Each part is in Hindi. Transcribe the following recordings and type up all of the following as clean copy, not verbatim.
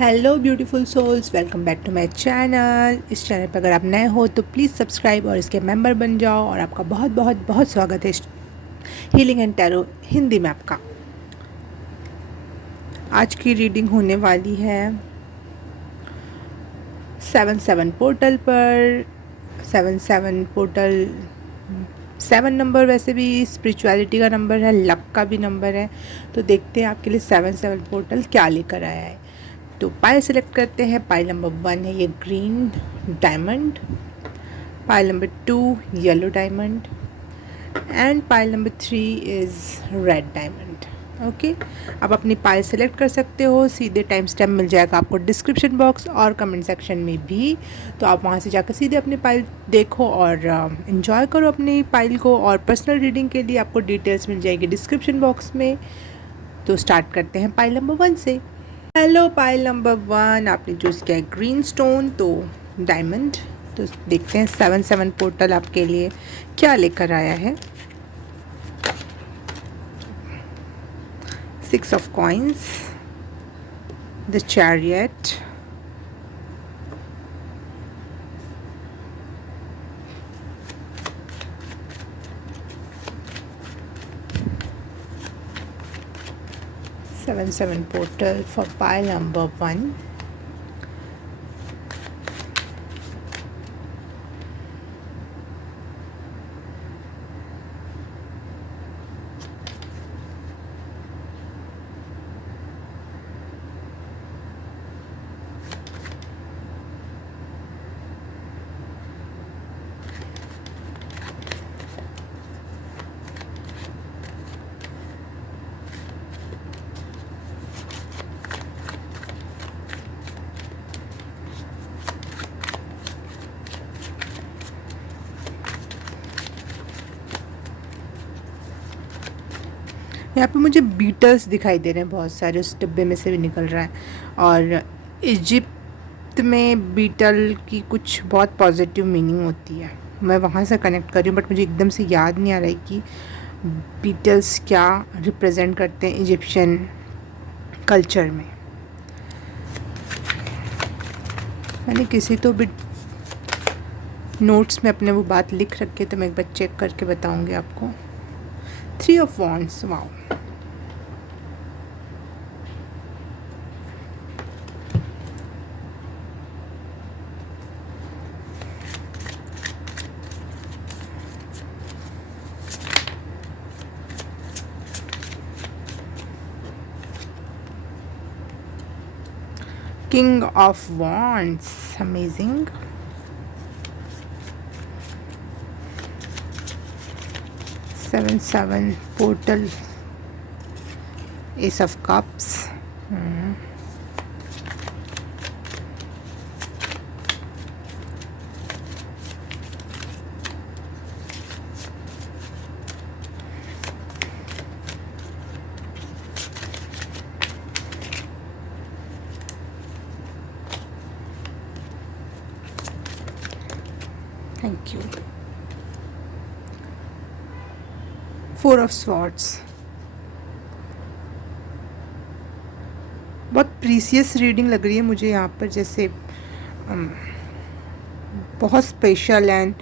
Hello beautiful souls, welcome back to my channel. इस चैनल पर अगर आप नए हो तो प्लीज़ सब्सक्राइब और इसके मेंबर बन जाओ। और आपका बहुत बहुत बहुत स्वागत है हीलिंग एंड टैरो हिंदी में आपका। आज की रीडिंग होने वाली है 7-7 पोर्टल पर। 7-7 पोर्टल 7 नंबर वैसे भी स्पिरिचुअलिटी का नंबर है, लक का भी नंबर है। तो देखते हैं आपके लिए 7-7 पोर्टल क्या लेकर आया है। तो पाइल सेलेक्ट करते हैं। पाइल नंबर 1 है ये green diamond, pile number 2 yellow diamond and pile number 3 is red diamond. Okay, आप अपनी पाइल सेलेक्ट कर सकते हो। सीधे टाइम स्टैम्प मिल जाएगा आपको डिस्क्रिप्शन बॉक्स और कमेंट सेक्शन में भी। तो आप वहाँ से जाकर सीधे अपनी पाइल देखो और इन्जॉय करो अपनी पाइल को। और पर्सनल रीडिंग के लिए आपको डिटेल्स मिल जाएगी डिस्क्रिप्शन बॉक्स में। तो स्टार्ट करते हैं पाइल नंबर 1 से। हेलो पाइल नंबर 1, आपने चूज़ किया है ग्रीन स्टोन तो डायमंड। तो देखते हैं 7-7 पोर्टल आपके लिए क्या लेकर आया है। 6 of coins, the chariot, seven portal for pile number 1. यहाँ पे मुझे बीटल्स दिखाई दे रहे हैं बहुत सारे, उस डिब्बे में से भी निकल रहा है। और इजिप्ट में बीटल की कुछ बहुत पॉजिटिव मीनिंग होती है, मैं वहाँ से कनेक्ट कर रही हूँ। बट मुझे एकदम से याद नहीं आ रहा है कि बीटल्स क्या रिप्रेजेंट करते हैं इजिप्शियन कल्चर में। मैंने किसी तो भी नोट्स में अपने वो बात लिख रखी है, तो मैं एक बार चेक करके बताऊंगी आपको। 3 of wands, wow. King of Wands, amazing. Seven portal, Ace of Cups. Thank you. 4 of Swords. बहुत प्रीसियस रीडिंग लग रही है मुझे यहाँ पर, जैसे बहुत स्पेशल एंड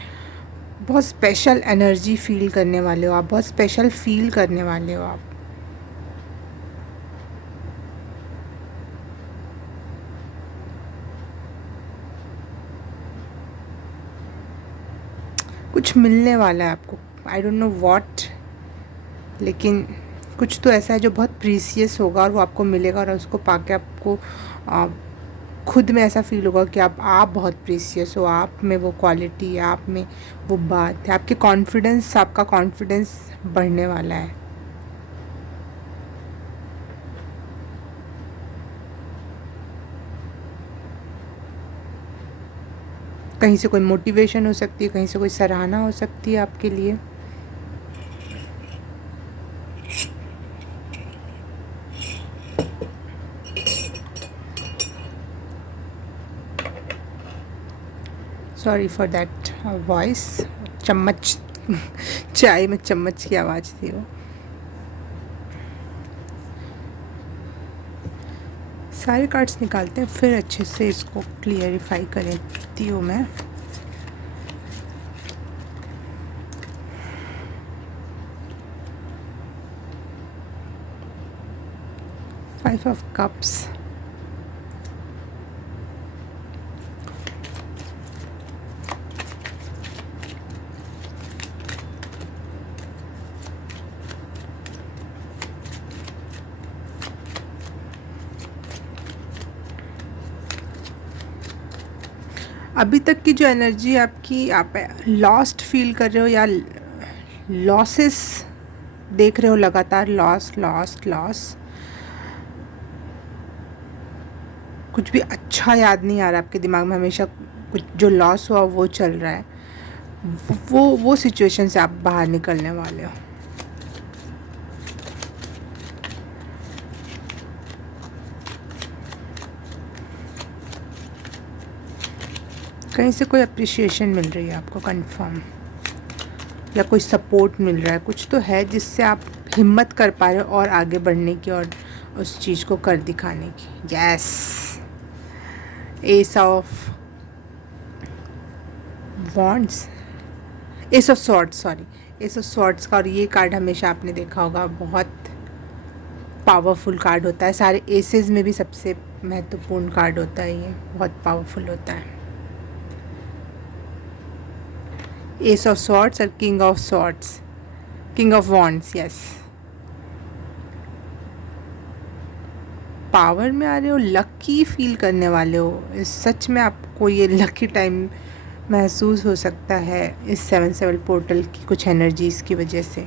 बहुत स्पेशल एनर्जी फील करने वाले हो आप, बहुत स्पेशल फील करने वाले हो आप। कुछ मिलने वाला है आपको, आई डोंट नो व्हाट, लेकिन कुछ तो ऐसा है जो बहुत प्रीसियस होगा और वो आपको मिलेगा। और उसको पाके आपको खुद में ऐसा फील होगा कि आप बहुत प्रीसियस हो, आप में वो क्वालिटी, आप में वो बात है। आपका कॉन्फिडेंस बढ़ने वाला है। कहीं से कोई मोटिवेशन हो सकती है, कहीं से कोई सराहना हो सकती है आपके लिए। सॉरी फॉर दैट वॉइस, चम्मच चाय में चम्मच की आवाज़ थी वो। सारे कार्ड्स निकालते हैं, फिर अच्छे से इसको क्लियरिफाई करती हूँ मैं। फाइव ऑफ कप्स, अभी तक की जो एनर्जी आपकी, आप लॉस्ट फील कर रहे हो या लॉसेस देख रहे हो लगातार, लॉस लॉस लॉस, कुछ भी अच्छा याद नहीं आ रहा आपके दिमाग में, हमेशा कुछ जो लॉस हुआ वो चल रहा है, वो सिचुएशन से आप बाहर निकलने वाले हो। कहीं से कोई अप्रिशिएशन मिल रही है आपको कंफर्म, या कोई सपोर्ट मिल रहा है, कुछ तो है जिससे आप हिम्मत कर पा रहे हो और आगे बढ़ने की और उस चीज़ को कर दिखाने की। Yes, S of wands, S of swords, sorry, S of swords का, और ये कार्ड हमेशा आपने देखा होगा बहुत पावरफुल कार्ड होता है, सारे एसेस में भी सबसे महत्वपूर्ण कार्ड होता है, ये बहुत पावरफुल होता है। एस ऑफ सॉर्ड्स और king of swords, king of wands, yes, power में आ रहे हो, लकी फील करने वाले हो, सच में आपको ये लकी टाइम महसूस हो सकता है इस 7/7 पोर्टल की कुछ एनर्जीज़ की वजह से।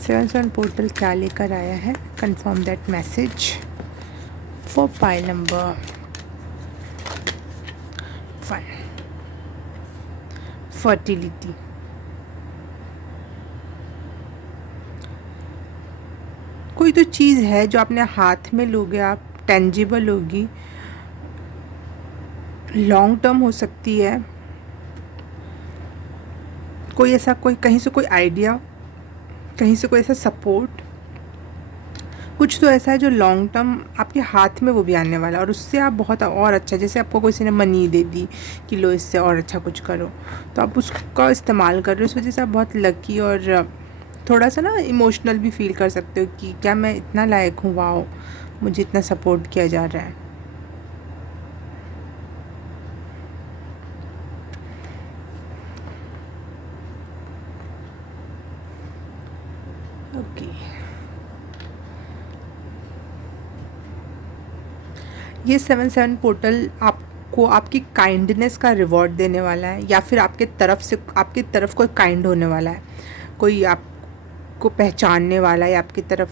7/7 पोर्टल क्या लेकर आया है, confirm that message for pile number 1, fertility. कोई तो चीज़ है जो अपने हाथ में लोगे आप, टेंजिबल होगी, लॉन्ग टर्म हो सकती है, कोई ऐसा, कोई कहीं से कोई आइडिया, कहीं से कोई ऐसा सपोर्ट, कुछ तो ऐसा है जो लॉन्ग टर्म आपके हाथ में वो भी आने वाला है, और उससे आप बहुत और अच्छा, जैसे आपको किसी ने मनी दे दी कि लो इससे और अच्छा कुछ करो, तो आप उसका इस्तेमाल कर रहे हो, इस वजह से आप बहुत लकी और थोड़ा सा ना इमोशनल भी फील कर सकते हो कि क्या मैं इतना लायक हूँ, वाओ मुझे इतना सपोर्ट किया जा रहा है। ओके, ये 7/7 पोर्टल आपको आपकी काइंडनेस का रिवॉर्ड देने वाला है, या फिर आपके तरफ कोई काइंड होने वाला है, कोई आपको पहचानने वाला है आपकी तरफ,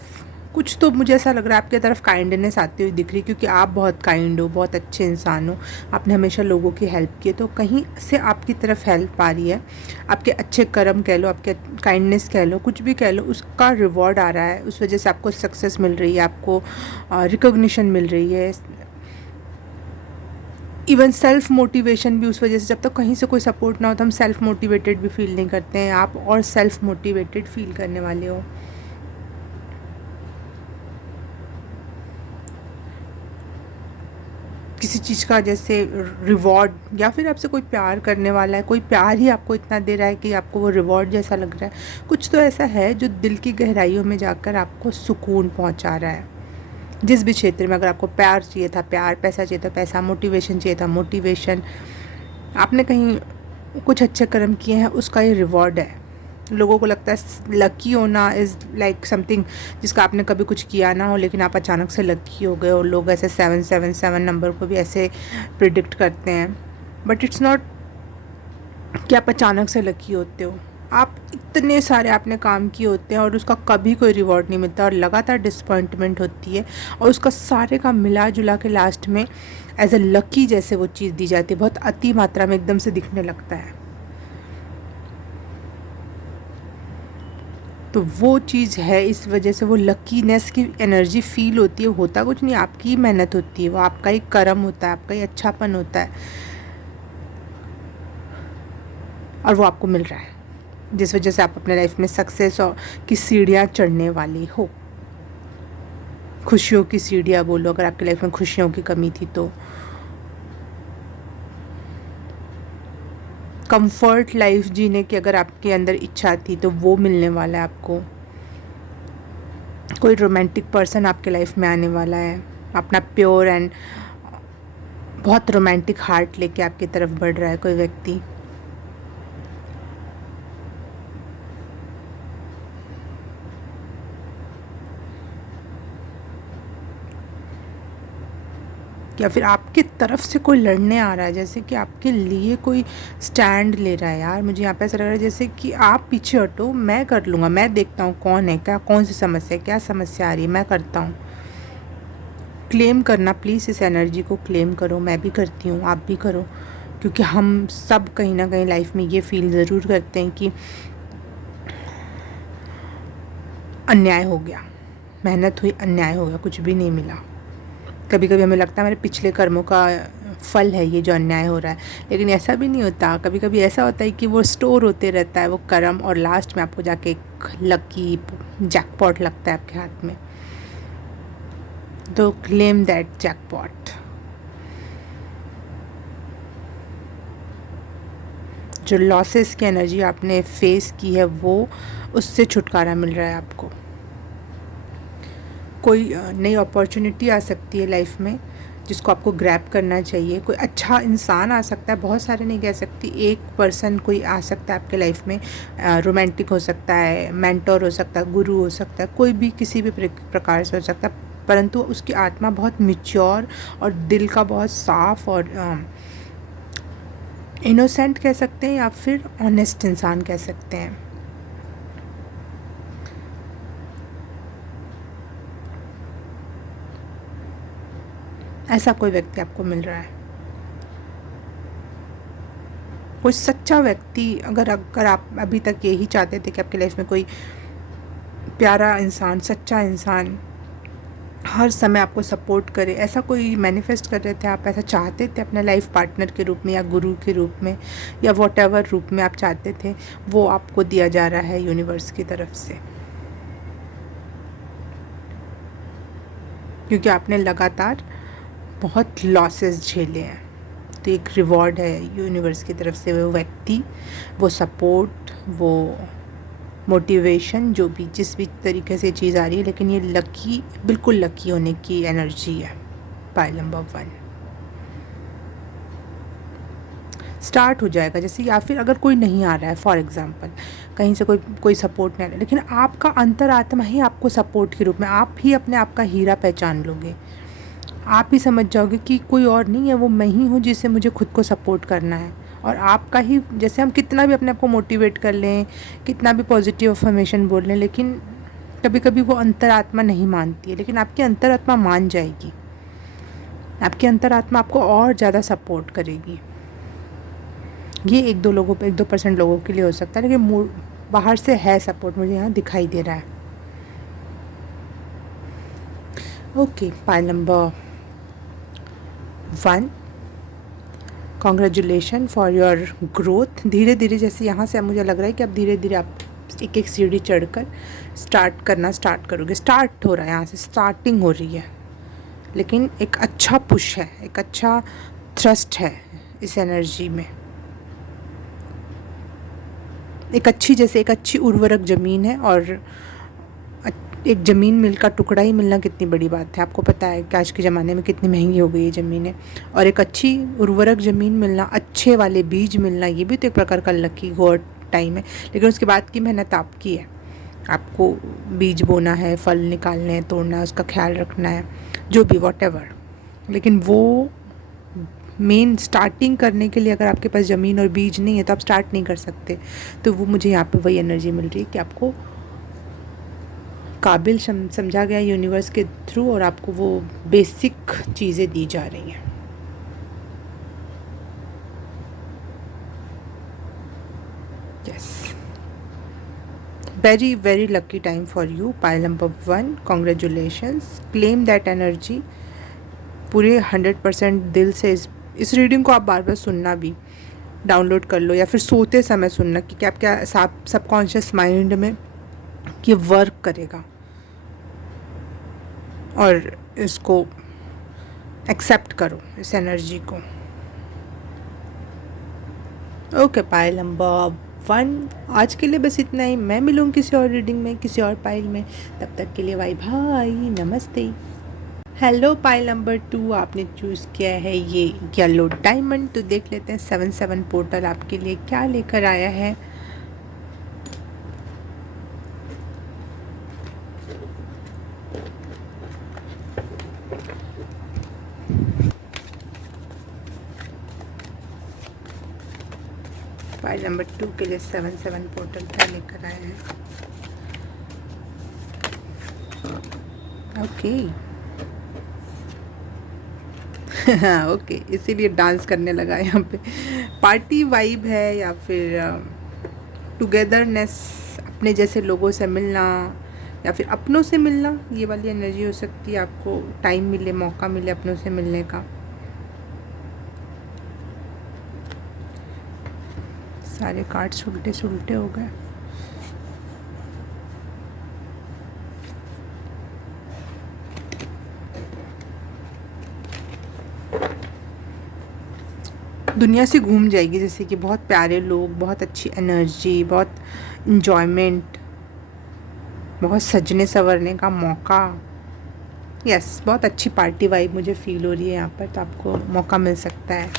कुछ तो मुझे ऐसा लग रहा है आपकी तरफ काइंडनेस आती हुई दिख रही है, क्योंकि आप बहुत काइंड हो, बहुत अच्छे इंसान हो, आपने हमेशा लोगों की हेल्प की है, तो कहीं से आपकी तरफ हेल्प आ रही है, आपके अच्छे कर्म कह लो, आपके काइंडनेस कह लो, कुछ भी कह लो, उसका रिवॉर्ड आ रहा है, उस वजह से आपको सक्सेस मिल रही है, आपको रिकॉग्निशन मिल रही है, इवन सेल्फ मोटिवेशन भी उस वजह से। जब तक कहीं से कोई सपोर्ट ना हो तो हम सेल्फ मोटिवेटेड भी फील नहीं करते हैं, आप और सेल्फ मोटिवेटेड फील करने वाले हो। किसी चीज़ का जैसे रिवॉर्ड, या फिर आपसे कोई प्यार करने वाला है, कोई प्यार ही आपको इतना दे रहा है कि आपको वो रिवॉर्ड जैसा लग रहा है, कुछ तो ऐसा है जो दिल की गहराइयों में जाकर आपको सुकून पहुंचा रहा है। जिस भी क्षेत्र में, अगर आपको प्यार चाहिए था प्यार, पैसा चाहिए था पैसा, मोटिवेशन चाहिए था मोटिवेशन, आपने कहीं कुछ अच्छे कर्म किए हैं, उसका ये रिवॉर्ड है। लोगों को लगता है लकी होना इज़ लाइक समथिंग जिसका आपने कभी कुछ किया ना हो, लेकिन आप अचानक से लकी हो गए, और लोग ऐसे 7/7 नंबर को भी ऐसे प्रिडिक्ट करते हैं, बट इट्स नॉट कि आप अचानक से लकी होते हो, आप इतने सारे आपने काम किए होते हैं और उसका कभी कोई रिवॉर्ड नहीं मिलता, और लगातार डिसअपॉइंटमेंट होती है, और उसका सारे का मिला जुला के लास्ट में एज अ लकी जैसे वो चीज़ दी जाती है, बहुत अति मात्रा में एकदम से दिखने लगता है। तो वो चीज़ है, इस वजह से वो लकीनेस की एनर्जी फील होती है। होता कुछ नहीं, आपकी ही मेहनत होती है, वो आपका ही कर्म होता है, आपका ही अच्छापन होता है, और वो आपको मिल रहा है, जिस वजह से आप अपने लाइफ में सक्सेस और की सीढ़ियाँ चढ़ने वाली हो। खुशियों की सीढ़ियाँ बोलो, अगर आपकी लाइफ में खुशियों की कमी थी तो। कंफर्ट लाइफ जीने की अगर आपके अंदर इच्छा थी तो वो मिलने वाला है आपको। कोई रोमांटिक पर्सन आपके लाइफ में आने वाला है, अपना प्योर एंड बहुत रोमांटिक हार्ट लेके आपकी तरफ बढ़ रहा है कोई व्यक्ति। या फिर आपकी तरफ से कोई लड़ने आ रहा है, जैसे कि आपके लिए कोई स्टैंड ले रहा है। यार मुझे यहाँ पे ऐसा लग रहा है जैसे कि आप पीछे हटो, मैं कर लूँगा, मैं देखता हूँ कौन है, क्या कौन सी समस्या है, क्या समस्या आ रही है, मैं करता हूँ। क्लेम करना प्लीज़, इस एनर्जी को क्लेम करो। मैं भी करती हूँ, आप भी करो, क्योंकि हम सब कहीं ना कहीं लाइफ में ये फील ज़रूर करते हैं कि अन्याय हो गया, मेहनत हुई, अन्याय हो गया, कुछ भी नहीं मिला। कभी कभी हमें लगता है मेरे पिछले कर्मों का फल है ये जो अन्याय हो रहा है, लेकिन ऐसा भी नहीं होता। कभी कभी ऐसा होता है कि वो स्टोर होते रहता है वो कर्म, और लास्ट में आपको जाके एक लकी जैकपॉट लगता है आपके हाथ में। तो क्लेम दैट जैकपॉट। जो लॉसेस की एनर्जी आपने फेस की है वो, उससे छुटकारा मिल रहा है आपको। कोई नई अपॉर्चुनिटी आ सकती है लाइफ में जिसको आपको ग्रैब करना चाहिए। कोई अच्छा इंसान आ सकता है, बहुत सारे नहीं कह सकती, एक पर्सन कोई आ सकता है आपके लाइफ में। रोमांटिक हो सकता है, मेंटोर हो सकता है, गुरु हो सकता है, कोई भी किसी भी प्रकार से हो सकता है, परंतु उसकी आत्मा बहुत मैच्योर और दिल का बहुत साफ और इनोसेंट कह सकते हैं, या फिर ऑनेस्ट इंसान कह सकते हैं। ऐसा कोई व्यक्ति आपको मिल रहा है, कोई सच्चा व्यक्ति। अगर आप अभी तक यही चाहते थे कि आपकी लाइफ में कोई प्यारा इंसान, सच्चा इंसान हर समय आपको सपोर्ट करे, ऐसा कोई मैनिफेस्ट कर रहे थे आप, ऐसा चाहते थे अपने लाइफ पार्टनर के रूप में या गुरु के रूप में या वॉट एवर रूप में आप चाहते थे, वो आपको दिया जा रहा है यूनिवर्स की तरफ से। क्योंकि आपने लगातार बहुत लॉसेस झेले हैं, तो एक रिवॉर्ड है यूनिवर्स की तरफ से। वो व्यक्ति, वो सपोर्ट, वो मोटिवेशन, जो भी जिस भी तरीके से चीज़ आ रही है, लेकिन ये लकी, बिल्कुल लकी होने की एनर्जी है। पाइल नंबर 1 स्टार्ट हो जाएगा जैसे, या फिर अगर कोई नहीं आ रहा है, फॉर एग्जांपल कहीं से कोई सपोर्ट नहीं आ रहा है, लेकिन आपका अंतरात्मा ही आपको सपोर्ट के रूप में, आप ही अपने आप का हीरा पहचान लोगे। आप ही समझ जाओगे कि कोई और नहीं है, वो मैं ही हूँ जिससे मुझे खुद को सपोर्ट करना है। और आपका ही, जैसे हम कितना भी अपने आप को मोटिवेट कर लें, कितना भी पॉजिटिव अफर्मेशन बोल लें, लेकिन कभी कभी वो अंतरात्मा नहीं मानती है, लेकिन आपकी अंतरात्मा मान जाएगी। आपकी अंतरात्मा आपको और ज़्यादा सपोर्ट करेगी। ये 1-2% लोगों के लिए हो सकता है, लेकिन बाहर से है सपोर्ट, मुझे यहाँ दिखाई दे रहा है। Okay, pile number 1, congratulation for your growth. धीरे धीरे, जैसे यहाँ से मुझे लग रहा है कि अब धीरे धीरे आप एक एक सीढ़ी चढ़कर स्टार्ट करोगे। स्टार्ट हो रहा है, यहाँ से स्टार्टिंग हो रही है, लेकिन एक अच्छा पुश है, एक अच्छा थ्रस्ट है इस एनर्जी में। एक अच्छी उर्वरक ज़मीन है, और एक ज़मीन मिल का टुकड़ा ही मिलना कितनी बड़ी बात है। आपको पता है कि आज के ज़माने में कितनी महंगी हो गई है ज़मीनें, और एक अच्छी उर्वरक ज़मीन मिलना, अच्छे वाले बीज मिलना, ये भी तो एक प्रकार का लकी गॉड टाइम है। लेकिन उसके बाद की मेहनत आपकी है, आपको बीज बोना है, फल निकालने हैं, तोड़ना है, उसका ख्याल रखना है, जो भी वॉट एवर। लेकिन वो मेन स्टार्टिंग करने के लिए अगर आपके पास ज़मीन और बीज नहीं है तो आप स्टार्ट नहीं कर सकते। तो वो मुझे यहाँ पे वही एनर्जी मिल रही है कि आपको काबिल समझा गया यूनिवर्स के थ्रू, और आपको वो बेसिक चीज़ें दी जा रही हैं। Yes, very very lucky time for you. Pile number 1, congratulations, claim that energy पूरे 100% दिल से। इस रीडिंग को आप बार बार सुनना भी, डाउनलोड कर लो, या फिर सोते समय सुनना, कि आप क्या सबकॉन्शियस माइंड में ये वर्क करेगा। और इसको एक्सेप्ट करो, इस एनर्जी को। ओके, पाइल नंबर 1 आज के लिए बस इतना ही। मैं मिलूँ किसी और रीडिंग में, किसी और पाइल में। तब तक के लिए बाय बाय, नमस्ते। हेलो, पाइल नंबर 2 आपने चूज़ किया है ये येलो डायमंड। तो देख लेते हैं 7-7 पोर्टल आपके लिए क्या लेकर आया है। पाइल नंबर 2 के लिए 7-7 पोर्टल क्या लेकर आया है। ओके हाँ ओके, इसीलिए डांस करने लगा यहाँ पे। पार्टी वाइब है या फिर टुगेदरनेस, अपने जैसे लोगों से मिलना या फिर अपनों से मिलना, ये वाली एनर्जी हो सकती है। आपको टाइम मिले, मौका मिले अपनों से मिलने का। सारे कार्ड्स उल्टे सुलटे हो गए। दुनिया से घूम जाएगी, जैसे कि बहुत प्यारे लोग, बहुत अच्छी एनर्जी, बहुत इन्जॉयमेंट, बहुत सजने संवरने का मौका। यस, बहुत अच्छी पार्टी वाइब मुझे फील हो रही है यहाँ पर। तो आपको मौका मिल सकता है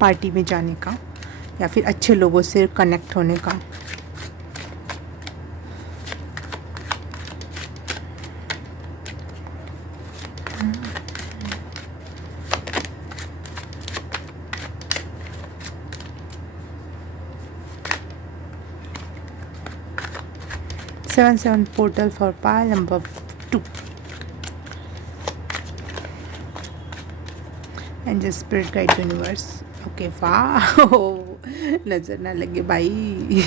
पार्टी में जाने का या फिर अच्छे लोगों से कनेक्ट होने का। 7-7 portal for pile number 2 and just spirit guide universe. Okay, वाह नज़र ना लगे भाई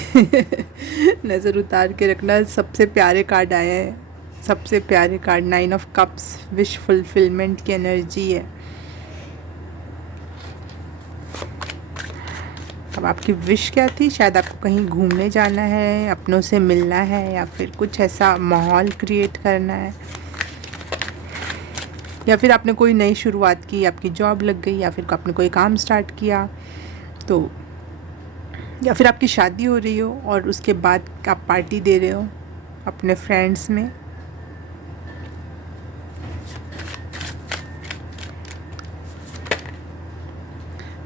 नज़र उतार के रखना। सबसे प्यारे कार्ड आए हैं, सबसे प्यारे card 9 of cups, wish fulfilment की एनर्जी है। अब आपकी विश क्या थी? शायद आपको कहीं घूमने जाना है, अपनों से मिलना है या फिर कुछ ऐसा माहौल क्रिएट करना है, या फिर आपने कोई नई शुरुआत की, आपकी जॉब लग गई, या फिर आपने कोई काम स्टार्ट किया, तो या फिर आपकी शादी हो रही हो और उसके बाद आप पार्टी दे रहे हो अपने फ्रेंड्स में।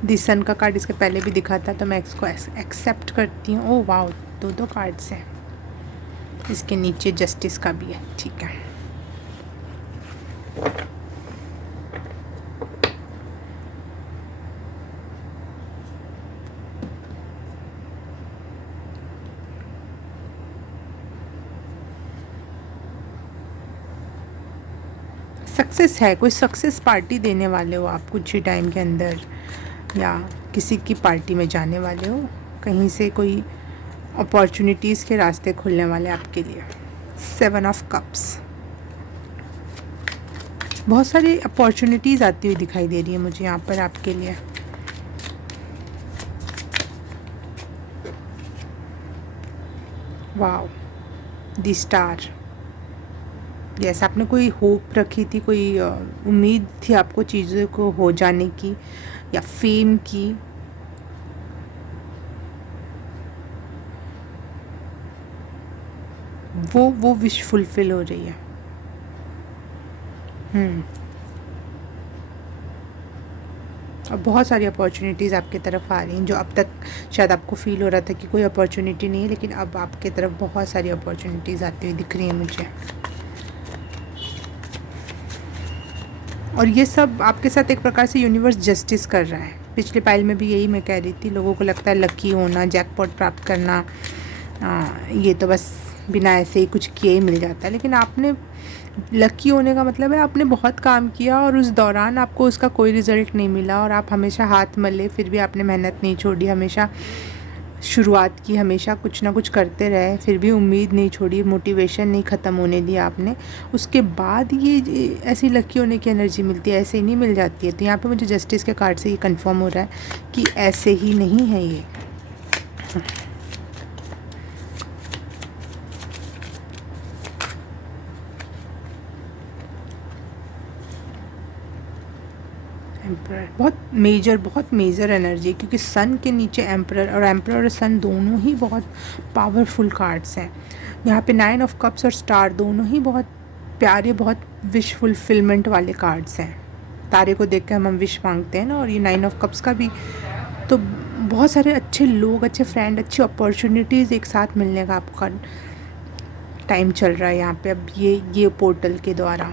दी सन का कार्ड इसके पहले भी दिखा था, तो मैं इसको एक्सेप्ट करती हूँ। ओह वाह, 2 कार्ड्स हैं। इसके नीचे जस्टिस का भी है, ठीक है। सक्सेस है, कोई सक्सेस पार्टी देने वाले हो आप कुछ ही टाइम के अंदर, या किसी की पार्टी में जाने वाले हो, कहीं से कोई अपॉर्चुनिटीज़ के रास्ते खुलने वाले आपके लिए। 7 ऑफ कप्स, बहुत सारी अपॉर्चुनिटीज़ आती हुई दिखाई दे रही है मुझे यहाँ पर आपके लिए। वाओ, दी स्टार। यस, आपने कोई होप रखी थी, कोई उम्मीद थी आपको चीज़ों को हो जाने की या फेम की। वो विश फुलफिल हो रही है। और बहुत सारी अपॉर्चुनिटीज़ आपकी तरफ आ रही हैं, जो अब तक शायद आपको फील हो रहा था कि कोई अपॉर्चुनिटी नहीं है, लेकिन अब आपकी तरफ बहुत सारी अपॉर्चुनिटीज़ आती हुई दिख रही हैं मुझे। और ये सब आपके साथ एक प्रकार से यूनिवर्स जस्टिस कर रहा है। पिछले पाइल में भी यही मैं कह रही थी, लोगों को लगता है लकी होना, जैकपॉट प्राप्त करना, ये तो बस बिना ऐसे ही कुछ किए ही मिल जाता है। लेकिन आपने लकी होने का मतलब है आपने बहुत काम किया और उस दौरान आपको उसका कोई रिज़ल्ट नहीं मिला, और आप हमेशा हाथ मले, फिर भी आपने मेहनत नहीं छोड़ी, हमेशा शुरुआत की, हमेशा कुछ ना कुछ करते रहे, फिर भी उम्मीद नहीं छोड़ी, मोटिवेशन नहीं ख़त्म होने दिया आपने। उसके बाद ये ऐसी लकी होने की एनर्जी मिलती है, ऐसे ही नहीं मिल जाती है। तो यहाँ पे मुझे जस्टिस के कार्ड से ये कंफर्म हो रहा है कि ऐसे ही नहीं है ये। एम्परर बहुत मेजर एनर्जी है, क्योंकि सन के नीचे एम्परर और सन दोनों ही बहुत पावरफुल कार्ड्स हैं। यहाँ पे 9 ऑफ कप्स और स्टार दोनों ही बहुत प्यारे, बहुत विश फुलफिलमेंट वाले कार्ड्स हैं। तारे को देख कर हम विश मांगते हैं ना, और ये 9 ऑफ कप्स का भी। तो बहुत सारे अच्छे लोग, अच्छे फ्रेंड, अच्छी अपॉर्चुनिटीज़ एक साथ मिलने का आपका टाइम चल रहा है यहाँ पे अब ये पोर्टल के द्वारा।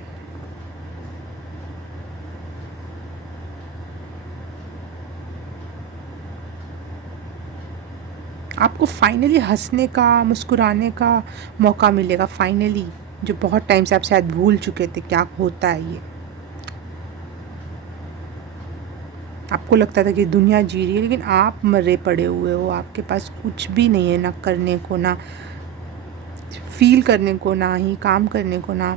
आपको फाइनली हंसने का, मुस्कुराने का मौका मिलेगा फाइनली, जो बहुत टाइम से आप शायद भूल चुके थे क्या होता है ये। आपको लगता था कि दुनिया जी रही है, लेकिन आप मरे पड़े हुए हो। आपके पास कुछ भी नहीं है, ना करने को, ना फील करने को, ना ही काम करने को, ना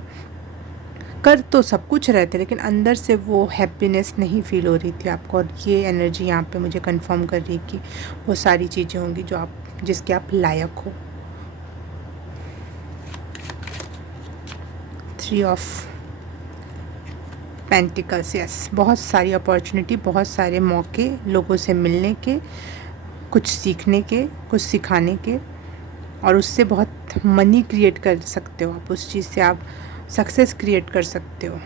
कर तो सब कुछ रहे थे, लेकिन अंदर से वो हैप्पीनेस नहीं फील हो रही थी आपको। और ये एनर्जी यहाँ पे मुझे कंफर्म कर रही है कि वो सारी चीज़ें होंगी जो जिसके आप लायक हो। 3 ऑफ पेंटिकल्स, यस, बहुत सारी अपॉर्चुनिटी, बहुत सारे मौके लोगों से मिलने के, कुछ सीखने के, कुछ सिखाने के, और उससे बहुत मनी क्रिएट कर सकते हो आप। उस चीज़ से आप सक्सेस क्रिएट कर सकते हो।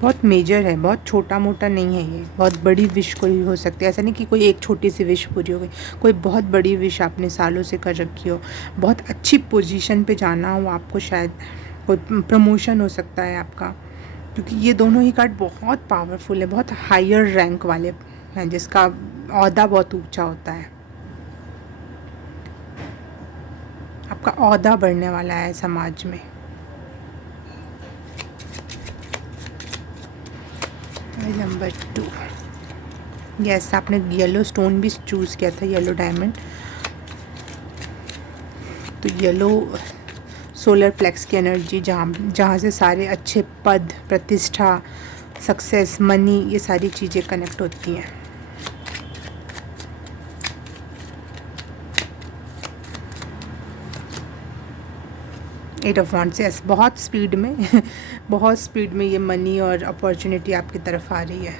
बहुत मेजर है, बहुत छोटा मोटा नहीं है ये, बहुत बड़ी विश कोई हो सकती है। ऐसा नहीं कि कोई एक छोटी सी विश पूरी हो गई, कोई बहुत बड़ी विश आपने सालों से कर रखी हो, बहुत अच्छी पोजीशन पे जाना हो आपको, शायद कोई प्रमोशन हो सकता है आपका, क्योंकि ये दोनों ही कार्ड बहुत पावरफुल है, बहुत हायर रैंक वाले हैं, जिसका ओहदा बहुत ऊंचा होता है। आपका ओहदा बढ़ने वाला है समाज में। नंबर 2, यस, आपने येलो स्टोन भी चूज़ किया था, येलो डायमंड। तो येलो सोलर प्लेक्स की एनर्जी, जहाँ से सारे अच्छे पद, प्रतिष्ठा, सक्सेस, मनी, ये सारी चीज़ें कनेक्ट होती हैं। एट ऑफ वांड्स, यस, बहुत स्पीड में बहुत स्पीड में ये मनी और अपॉर्चुनिटी आपकी तरफ आ रही है।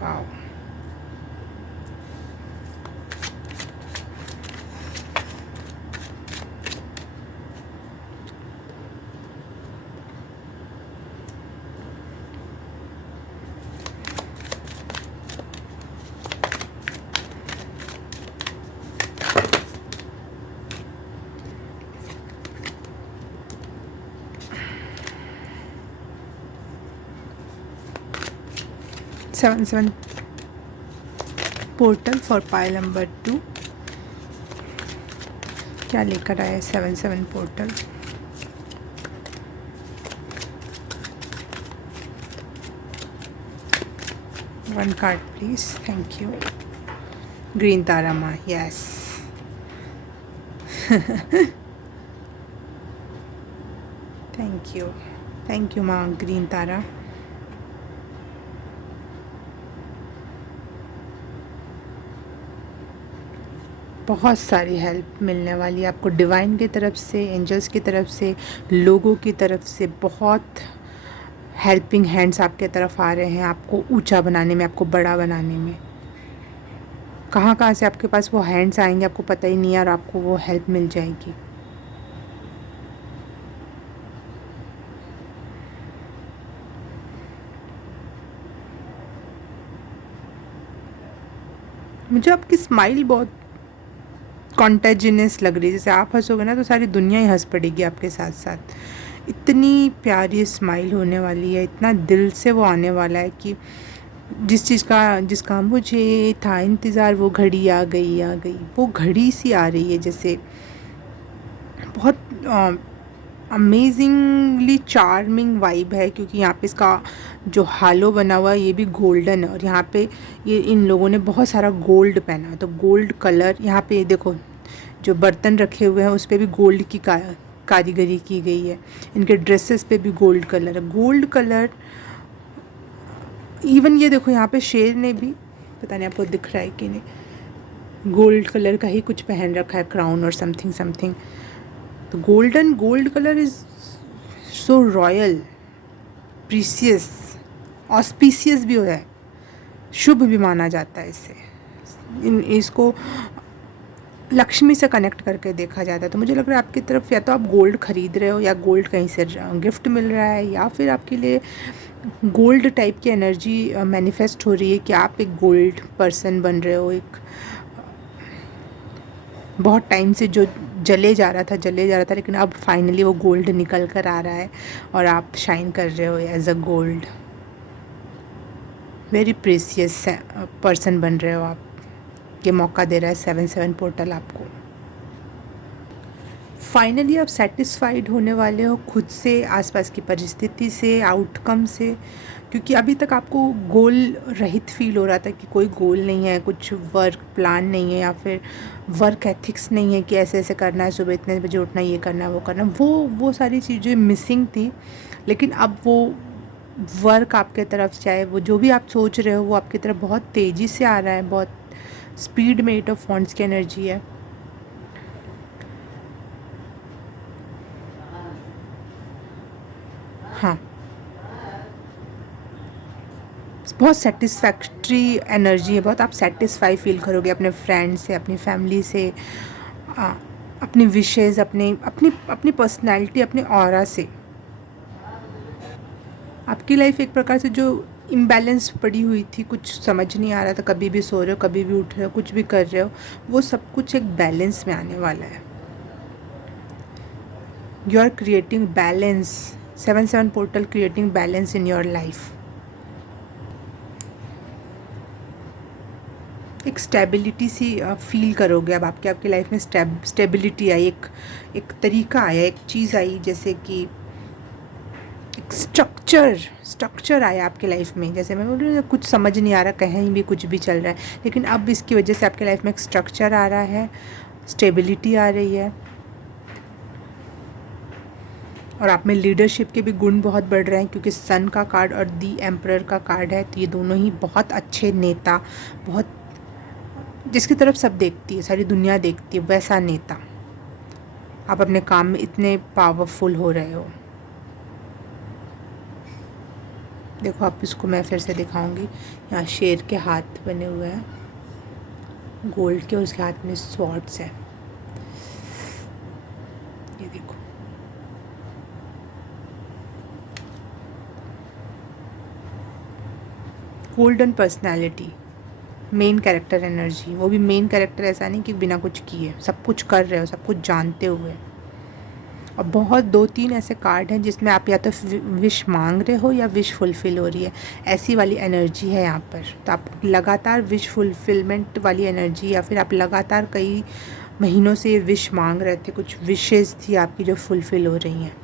Wow, seven portal for pile number 2। क्या लेकर आया 7 portal? One card please, thank you. Green Tara माँ, यस थैंक यू माँ, ग्रीन तारा। बहुत सारी हेल्प मिलने वाली है आपको डिवाइन की तरफ से, एंजल्स की तरफ से, लोगों की तरफ से। बहुत हेल्पिंग हैंड्स आपके तरफ आ रहे हैं, आपको ऊंचा बनाने में, आपको बड़ा बनाने में। कहाँ से आपके पास वो हैंड्स आएंगे आपको पता ही नहीं है, और आपको वो हेल्प मिल जाएगी। मुझे आपकी स्माइल बहुत कॉन्टेजिनस लग रही है, जैसे आप हंसोगे ना तो सारी दुनिया ही हंस पड़ेगी आपके साथ साथ। इतनी प्यारी स्माइल होने वाली है, इतना दिल से वो आने वाला है कि जिसका मुझे था इंतज़ार, वो घड़ी आ गई, वो घड़ी सी आ रही है। जैसे बहुत अमेजिंगली चार्मिंग वाइब है, क्योंकि यहाँ पे इसका जो हालो बना हुआ है ये भी गोल्डन है, और यहाँ पे ये इन लोगों ने बहुत सारा गोल्ड पहना है। तो गोल्ड कलर यहाँ पे देखो, जो बर्तन रखे हुए हैं उस पे भी गोल्ड की कारीगरी की गई है। इनके ड्रेसेस पे भी गोल्ड कलर है। गोल्ड कलर इवन ये देखो यहाँ पे शेर ने भी, पता नहीं आपको दिख रहा है कि नहीं, गोल्ड कलर का ही कुछ पहन रखा है, क्राउन और समथिंग समथिंग। तो gold colour is so royal, precious, auspicious भी है, शुभ भी माना जाता है इससे। इसको लक्ष्मी से कनेक्ट करके देखा जाता है। तो मुझे लग रहा है आपकी तरफ या तो आप गोल्ड ख़रीद रहे हो, या गोल्ड कहीं से गिफ्ट मिल रहा है, या फिर आपके लिए गोल्ड टाइप की एनर्जी मैनिफेस्ट हो रही है कि आप एक गोल्ड पर्सन बन रहे हो। एक बहुत टाइम से जो जले जा रहा था, लेकिन अब फाइनली वो गोल्ड निकल कर आ रहा है और आप शाइन कर रहे हो as a gold. Very precious person बन रहे हो आप। ये मौका दे रहा है 7/7 पोर्टल आपको। फाइनली आप सेटिस्फाइड होने वाले हो खुद से, आसपास की परिस्थिति से, आउटकम से, क्योंकि अभी तक आपको गोल रहित फील हो रहा था कि कोई गोल नहीं है, कुछ वर्क प्लान नहीं है, या फिर वर्क एथिक्स नहीं है कि ऐसे ऐसे करना है, सुबह इतने बजे उठना, ये करना है, वो करना, वो सारी चीज़ें मिसिंग थी। लेकिन अब वो वर्क आपके तरफ, चाहे वो जो भी आप सोच रहे हो, वो आपकी तरफ बहुत तेज़ी से आ रहा है, बहुत स्पीड में 8 ऑफ वॉन्ड्स की एनर्जी है। हाँ, बहुत सेटिस्फैक्ट्री एनर्जी है, बहुत आप सेटिस्फाई फील करोगे अपने फ्रेंड से, अपनी फैमिली से, आ, अपनी विशेज़, अपनी पर्सनैलिटी, अपने ऑरा से। आपकी लाइफ एक प्रकार से जो इम्बैलेंस पड़ी हुई थी, कुछ समझ नहीं आ रहा था, कभी भी सो रहे हो, कभी भी उठ रहे हो, कुछ भी कर रहे हो, वो सब कुछ एक बैलेंस में आने वाला है। You are creating balance, 7/7 portal creating balance in your life. एक स्टेबिलिटी सी फील करोगे अब। आपकी लाइफ में स्टेबिलिटी आई, एक तरीका आया, एक चीज़ आई, जैसे कि एक स्ट्रक्चर आया आपके लाइफ में। जैसे मैं बोल रही हूँ, कुछ समझ नहीं आ रहा, कहीं भी कुछ भी चल रहा है, लेकिन अब इसकी वजह से आपके लाइफ में एक स्ट्रक्चर आ रहा है, स्टेबिलिटी आ रही है, और आप में लीडरशिप के भी गुण बहुत बढ़ रहे हैं, क्योंकि सन का कार्ड और दी एम्परर का कार्ड है। तो ये दोनों ही बहुत अच्छे नेता, बहुत जिसकी तरफ सब देखती है, सारी दुनिया देखती है, वैसा नेता। आप अपने काम में इतने पावरफुल हो रहे हो। देखो, आप इसको मैं फिर से दिखाऊंगी। यहाँ शेर के हाथ बने हुए हैं गोल्ड के, और उसके हाथ में स्वॉर्ड्स है। ये देखो, golden personality, main character energy. वो भी मेन कैरेक्टर, ऐसा नहीं कि बिना कुछ किए सब कुछ कर रहे हो, सब कुछ जानते हुए। और बहुत 2-3 ऐसे कार्ड हैं जिसमें आप या तो विश मांग रहे हो या विश फुलफ़िल हो रही है, ऐसी वाली एनर्जी है यहाँ पर। तो आप लगातार विश फुलफ़िलमेंट वाली एनर्जी, या फिर आप लगातार कई महीनों से विश मांग रहे थे, कुछ विशेज़ थी आपकी जो फुलफ़िल हो रही हैं।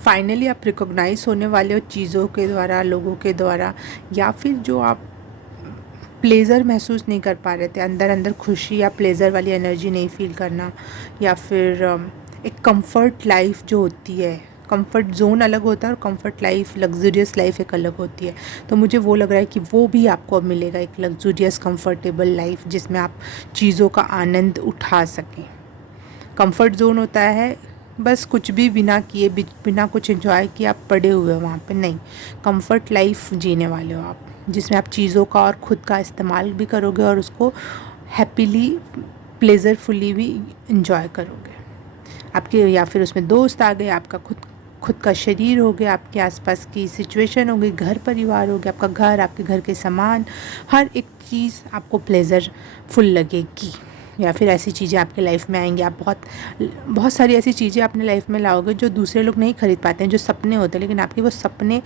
फाइनली आप रिकॉग्नाइज होने वाले हो चीज़ों के द्वारा, लोगों के द्वारा, या फिर जो आप प्लेज़र महसूस नहीं कर पा रहे थे, अंदर अंदर खुशी या प्लेज़र वाली एनर्जी नहीं फील करना, या फिर एक कंफर्ट लाइफ जो होती है, कंफर्ट जोन अलग होता है और कंफर्ट लाइफ, लग्जूरियस लाइफ एक अलग होती है। तो मुझे वो लग रहा है कि वो भी आपको अब मिलेगा, एक लग्जूरियस कंफर्टेबल लाइफ जिसमें आप चीज़ों का आनंद उठा सकें। कंफर्ट जोन होता है बस कुछ भी बिना किए, बिना कुछ एंजॉय किए आप पड़े हुए हो वहाँ पे, नहीं। कंफर्ट लाइफ जीने वाले हो आप, जिसमें आप चीज़ों का और ख़ुद का इस्तेमाल भी करोगे और उसको हैप्पीली, प्लेजरफुली भी इंजॉय करोगे। आपके या फिर उसमें दोस्त आ गए, आपका खुद का शरीर हो गया, आपके आसपास की सिचुएशन हो गई, घर परिवार हो गया, आपका घर, आपके घर के सामान, हर एक चीज़ आपको प्लेजरफुल लगेगी। या फिर ऐसी चीज़ें आपके लाइफ में आएंगी, आप बहुत सारी ऐसी चीज़ें अपने लाइफ में लाओगे जो दूसरे लोग नहीं खरीद पाते हैं, जो सपने होते हैं, लेकिन आपके वो सपने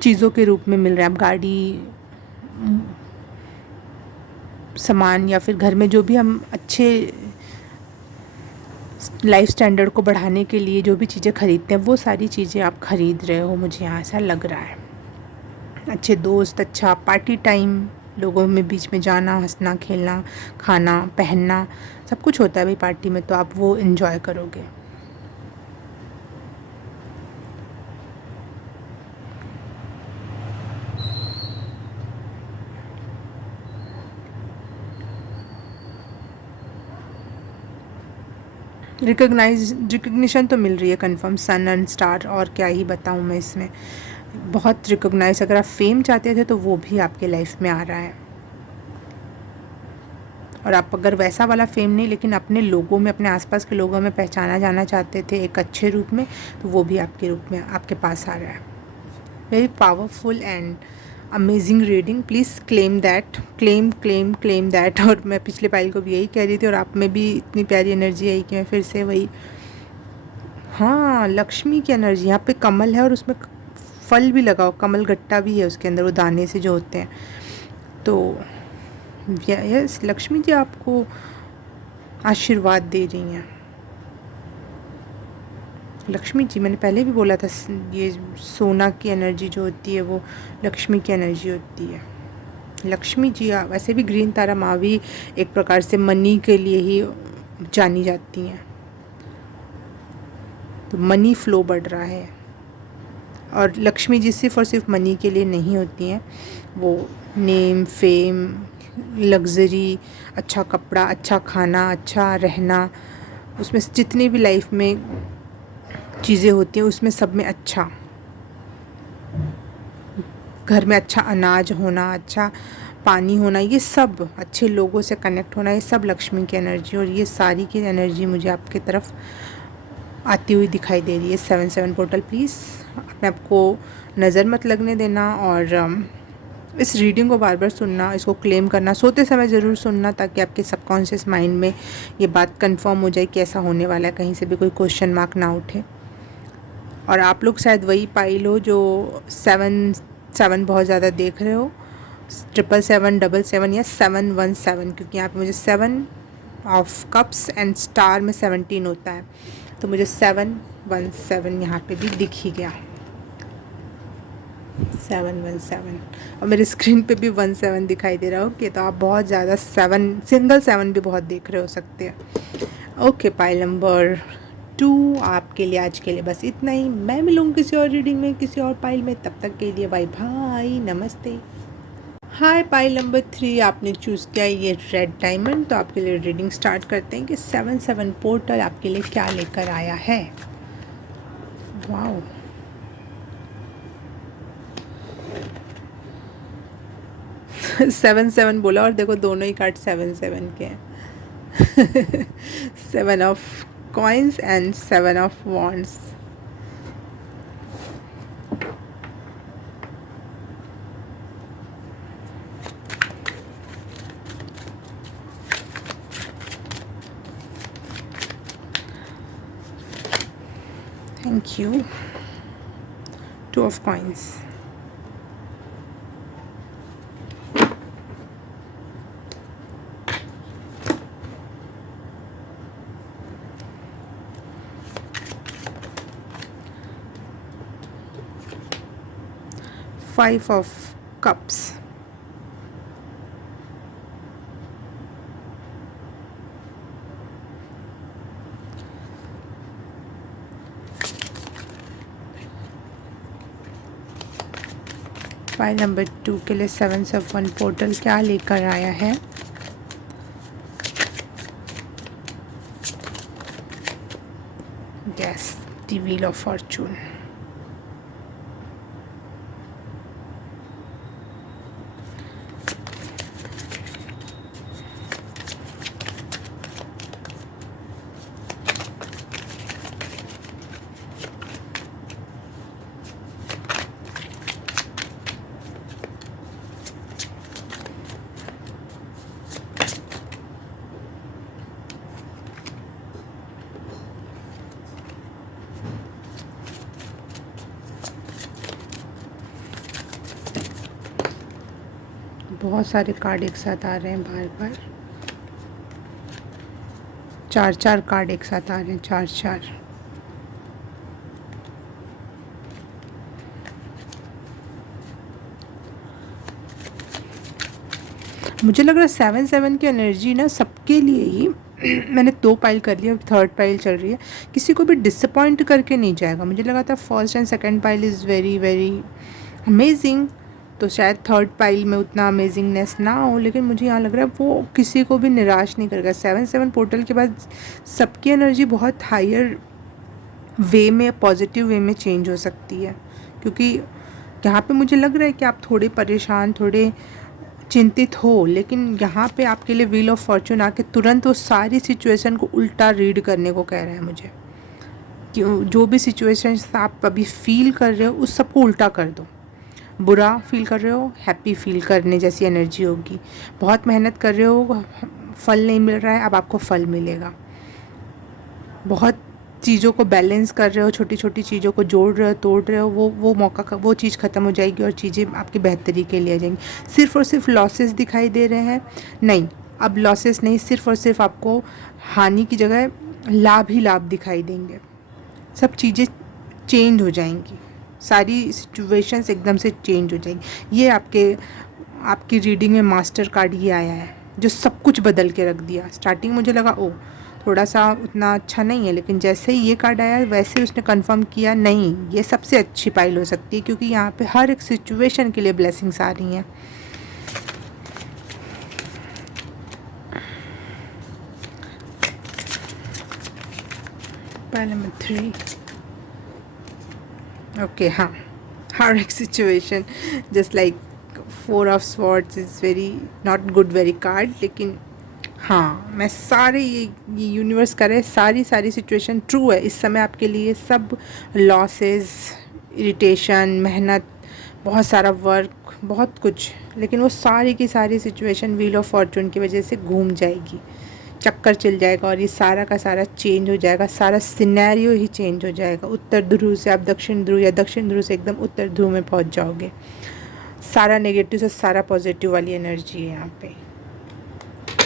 चीज़ों के रूप में मिल रहे हैं। आप गाड़ी, सामान, या फिर घर में जो भी हम अच्छे लाइफ स्टैंडर्ड को बढ़ाने के लिए जो भी चीज़ें खरीदते हैं, वो सारी चीज़ें आप खरीद रहे हो, मुझे यहाँ ऐसा लग रहा है। अच्छे दोस्त, अच्छा पार्टी टाइम, लोगों में बीच में जाना, हंसना, खेलना, खाना, पहनना, सब कुछ होता है भाई पार्टी में, तो आप वो एंजॉय करोगे। रिकग्निशन तो मिल रही है कंफर्म, सन एंड स्टार, और क्या ही बताऊँ मैं इसमें। बहुत रिकॉग्नाइज, अगर आप फेम चाहते थे तो वो भी आपके लाइफ में आ रहा है। और आप अगर वैसा वाला फेम नहीं, लेकिन अपने लोगों में, अपने आसपास के लोगों में पहचाना जाना चाहते थे एक अच्छे रूप में, तो वो भी आपके रूप में आपके पास आ रहा है। Very powerful and amazing reading, please claim that, claim claim claim that. और मैं पिछले पाइल को भी यही कह रही थी, और आप में भी इतनी प्यारी एनर्जी आई कि मैं फिर से वही, हाँ, लक्ष्मी की एनर्जी। यहाँ पे कमल है और उसमें फल भी लगा हो, कमल गट्टा भी है उसके अंदर, वो दाने से जो होते हैं। तो यस, लक्ष्मी जी आपको आशीर्वाद दे रही हैं। लक्ष्मी जी, मैंने पहले भी बोला था, ये सोना की एनर्जी जो होती है वो लक्ष्मी की एनर्जी होती है। लक्ष्मी जी वैसे भी ग्रीन तारा माँ भी एक प्रकार से मनी के लिए ही जानी जाती हैं। तो मनी फ्लो बढ़ रहा है, और लक्ष्मी जी सिर्फ और सिर्फ मनी के लिए नहीं होती हैं, वो नेम, फेम, लग्जरी, अच्छा कपड़ा, अच्छा खाना, अच्छा रहना, उसमें जितनी भी लाइफ में चीज़ें होती हैं उसमें सब में अच्छा, घर में अच्छा अनाज होना, अच्छा पानी होना, ये सब, अच्छे लोगों से कनेक्ट होना, ये सब लक्ष्मी की एनर्जी, और ये सारी की एनर्जी मुझे आपकी तरफ आती हुई दिखाई दे रही है। 7-7 पोर्टल, प्लीज़ अपने आप को नज़र मत लगने देना, और इस रीडिंग को बार बार सुनना, इसको क्लेम करना, सोते समय ज़रूर सुनना, ताकि आपके सबकॉन्शियस माइंड में ये बात कंफर्म हो जाए कि ऐसा होने वाला है, कहीं से भी कोई क्वेश्चन मार्क ना उठे। और आप लोग शायद वही पाइल हो जो 7-7 बहुत ज़्यादा देख रहे हो, 777, या 717, क्योंकि यहाँ पे मुझे 7 ऑफ कप्स एंड स्टार में 17 होता है, तो मुझे 717 यहाँ पे भी दिख ही गया, 717, और मेरे स्क्रीन पे भी 17 दिखाई दे रहा हो कि, तो आप बहुत ज़्यादा 7 भी बहुत देख रहे हो सकते हैं। ओके, पाइल नंबर 2 आपके लिए आज के लिए बस इतना ही। मैं मिलूँगी किसी और रीडिंग में, किसी और पाइल में, तब तक के लिए बाय बाय, नमस्ते। हाय, पाइल नंबर 3 आपने चूज़ किया ये रेड डायमंड, तो आपके लिए रीडिंग स्टार्ट करते हैं कि 7-7 पोर्टल आपके लिए क्या लेकर आया है। वाओ, 7-7 बोला, और देखो दोनों ही कार्ड 7-7 के हैं। 7 of coins and 7 of wands. Thank you. 2 of coins, five of cups, pile number 2 के लिए 7-7 पोर्टल क्या लेकर आया है। Yes, the wheel of Fortune. बहुत सारे कार्ड एक साथ आ रहे हैं, बार बार 4-4 कार्ड एक साथ आ रहे हैं, 4-4। मुझे लग रहा है 7-7 की एनर्जी ना सबके लिए ही मैंने 2 पाइल कर लिया, थर्ड पाइल चल रही है, किसी को भी डिसअपॉइंट करके नहीं जाएगा। मुझे लगा था first and second pile is very very amazing, तो शायद थर्ड पाइल में उतना अमेजिंगनेस ना हो, लेकिन मुझे यहाँ लग रहा है वो किसी को भी निराश नहीं करेगा। 7-7 पोर्टल के बाद सबकी एनर्जी बहुत हायर वे में, पॉजिटिव वे में चेंज हो सकती है, क्योंकि यहाँ पे मुझे लग रहा है कि आप थोड़े परेशान, थोड़े चिंतित हो, लेकिन यहाँ पे आपके लिए व्हील ऑफ फॉर्चून आके तुरंत वो सारी सिचुएशन को उल्टा रीड करने को कह रहा है मुझे, कि जो भी सिचुएशन आप अभी फील कर रहे हो उस सबको उल्टा कर दो। बुरा फील कर रहे हो, हैप्पी फील करने जैसी एनर्जी होगी। बहुत मेहनत कर रहे हो, फल नहीं मिल रहा है, अब आपको फल मिलेगा। बहुत चीज़ों को बैलेंस कर रहे हो, छोटी छोटी चीज़ों को जोड़ रहे हो, तोड़ रहे हो, वो मौका, वो चीज़ ख़त्म हो जाएगी और चीज़ें आपकी बेहतरी के लिए आ जाएंगी। सिर्फ़ और सिर्फ लॉसेस दिखाई दे रहे हैं, नहीं, अब लॉसेस नहीं, सिर्फ़ और सिर्फ आपको हानि की जगह लाभ ही लाभ दिखाई देंगे। सब चीज़ें चेंज हो जाएंगी, सारी सिचुएशंस एकदम से चेंज हो जाएंगी। ये आपकी रीडिंग में मास्टर कार्ड ये आया है जो सब कुछ बदल के रख दिया। स्टार्टिंग मुझे लगा थोड़ा सा उतना अच्छा नहीं है, लेकिन जैसे ही ये कार्ड आया वैसे उसने कंफर्म किया नहीं, ये सबसे अच्छी पाइल हो सकती है, क्योंकि यहाँ पे हर एक सिचुएशन के लिए ब्लेसिंग्स आ रही हैं। पाइल नंबर 3, ओके, हाँ, हर एक situation just like 4 of swords is very not good very card, लेकिन हाँ, मैं सारे ये यूनिवर्स करे सारी सिचुएशन ट्रू है इस समय आपके लिए। सब लॉसेस, इरिटेशन, मेहनत, बहुत सारा वर्क, बहुत कुछ, लेकिन वो सारी की सारी सिचुएशन व्हील ऑफ फॉर्चून की वजह से घूम जाएगी, चक्कर चल जाएगा और ये सारा का सारा चेंज हो जाएगा। सारा सिनेरियो ही चेंज हो जाएगा। उत्तर ध्रुव से आप दक्षिण ध्रुव, या दक्षिण ध्रुव से एकदम उत्तर ध्रुव में पहुंच जाओगे। सारा नेगेटिव से सारा पॉजिटिव वाली एनर्जी है यहाँ पे।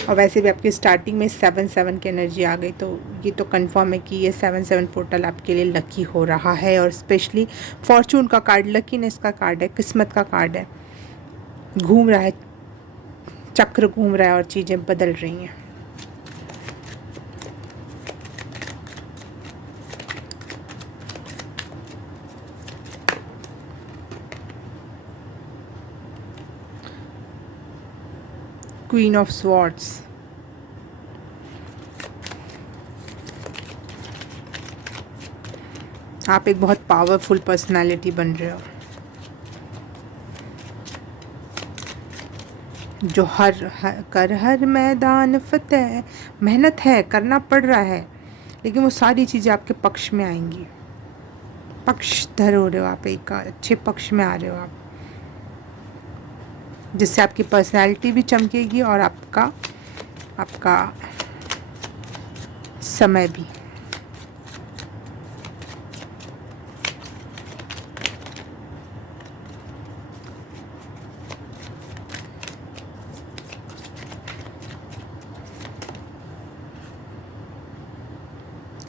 और वैसे भी आपकी स्टार्टिंग में 7-7 की एनर्जी आ गई, तो ये तो कंफर्म है कि ये 7-7 पोर्टल आपके लिए लकी हो रहा है। और स्पेशली फॉर्चून का कार्ड, लकीनेस का कार्ड है, किस्मत का कार्ड है। घूम रहा है, चक्र घूम रहा है और चीज़ें बदल रही हैं। क्वीन ऑफ स्वॉर्ड्स, आप एक बहुत पावरफुल पर्सनालिटी बन रहे हो, जो हर मैदान फतेह। मेहनत है, करना पड़ रहा है, लेकिन वो सारी चीज़ें आपके पक्ष में आएंगी। पक्षधर हो रहे हो आप, एक अच्छे पक्ष में आ रहे हो आप, जिससे आपकी पर्सनैलिटी भी चमकेगी और आपका समय भी।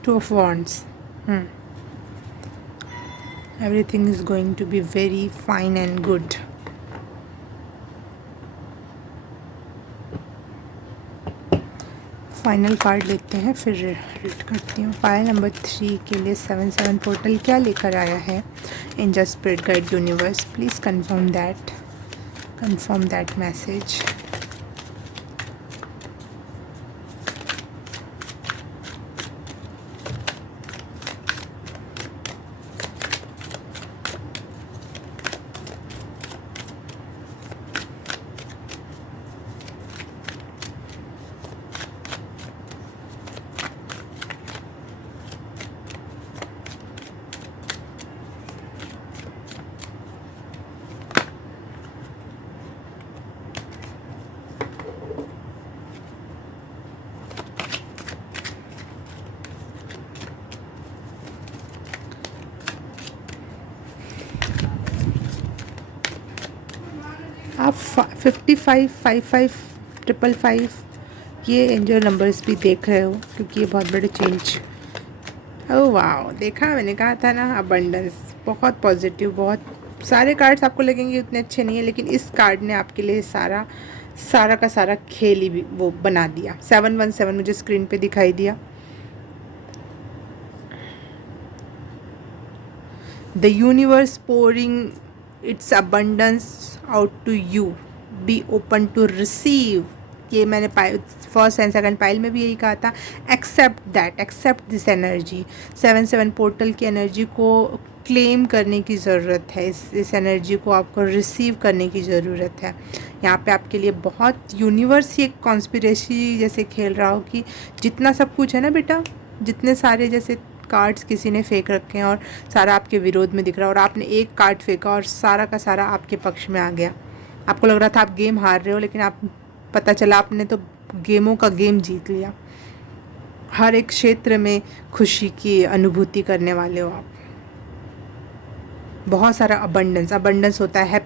Two of Wands. Everything is going to be very fine and good. Final card लेते हैं, फिर रीड करती हूँ। पाइल नंबर 3 के लिए 7-7 पोर्टल क्या लेकर आया है? Angel, spirit guide, universe, please confirm that message. आप 55, 55, 555 ये एंजल नंबर्स भी देख रहे हो, क्योंकि ये बहुत बड़े चेंज। ओह वाह, देखा, मैंने कहा था ना, अबंडेंस, बहुत पॉजिटिव। बहुत सारे कार्ड्स आपको लगेंगे उतने अच्छे नहीं है, लेकिन इस कार्ड ने आपके लिए सारा का सारा खेल ही वो बना दिया। 717 मुझे स्क्रीन पे दिखाई दिया। The universe pouring its abundance out to you, be open to receive. ये मैंने फर्स्ट एंड सेकंड पाइल में भी यही कहा था। Accept that, accept this energy. 7-7 portal की एनर्जी को क्लेम करने की ज़रूरत है, इस एनर्जी को आपको रिसीव करने की ज़रूरत है। यहाँ पे आपके लिए बहुत यूनिवर्स ही एक कॉन्स्पिरेसी जैसे खेल रहा हो कि जितना सब कुछ है ना बेटा, जितने सारे जैसे कार्ड्स किसी ने फेंक रखे हैं और सारा आपके विरोध में दिख रहा है, और आपने एक कार्ड फेंका और सारा का सारा आपके पक्ष में आ गया। आपको लग रहा था आप गेम हार रहे हो, लेकिन आप पता चला आपने तो गेमों का गेम जीत लिया। हर एक क्षेत्र में खुशी की अनुभूति करने वाले हो आप। बहुत सारा अबंडेंस होता है।